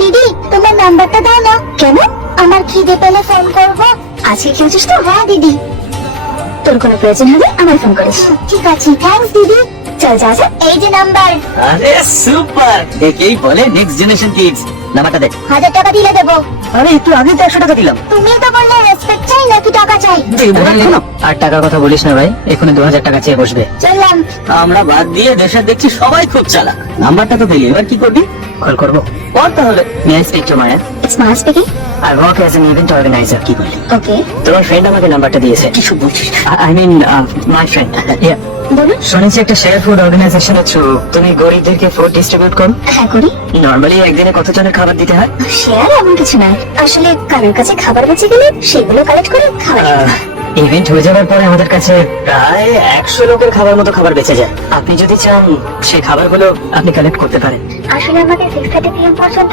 দিদি তোমার নাম্বারটা দাও না। কেন? আমার খিদে পেলে ফোন করব। আজকে খেয়েছিস তো? হ্যাঁ দিদি। তোর কোনো প্রয়োজন হলে আমার ফোন করিস। ঠিক আছে, থ্যাঙ্কস দিদি। চল যা যা, এই যে নাম্বার। আরে সুপার, একেই বলে নেক্সট জেনারেশন কিডস। নাম্বারটা দে। 1000 টাকা দিলে দেবো। আরে একটু আগে তো 100 টাকা দিলাম। তুমি তো বললে রেসপেক্ট চাই নাকি টাকা চাই। দেবো এখনো। আর টাকার কথা বলিস না ভাই, এখানে 2000 টাকা চেয়ে বসবে। চললাম। আমরা বাদ দিয়ে দেশের দেখছি সবাই খুব চালাক। নাম্বারটা তো দিলি, এবার কি করবি? কল করবো। কর তাহলে। May I speak to Maya? It's my speaking. I work as an event organiser. কি বলি? ওকে, তোমার ফ্রেন্ড আমাকে নাম্বারটা দিয়েছে। কিছু বলছিস? I mean my friend. বলুন। শুনেছি একটা শেয়ার ফুড অর্গানাইজেশনের থ্রু তুমি গরিবদেরকে ফুড ডিস্ট্রিবিউট করো। হ্যাঁ করি। নরমালি একদিনে কতজনের খাবার দিতে হয়? শেয়ার এমন কিছু না, আসলে কারোর কাছে খাবার বেঁচে গেলে সেগুলো কালেক্ট করে খাবার। ইভেন্ট হয়ে যাওয়ার পরে আমাদের কাছে প্রায় 100 লোকের খাবার মতো খাবার বেঁচে যায়। আপনি যদি চান সেই খাবারগুলো আপনি কালেক্ট করতে পারেন। আসলে আমাদের 6:30 PM পর্যন্ত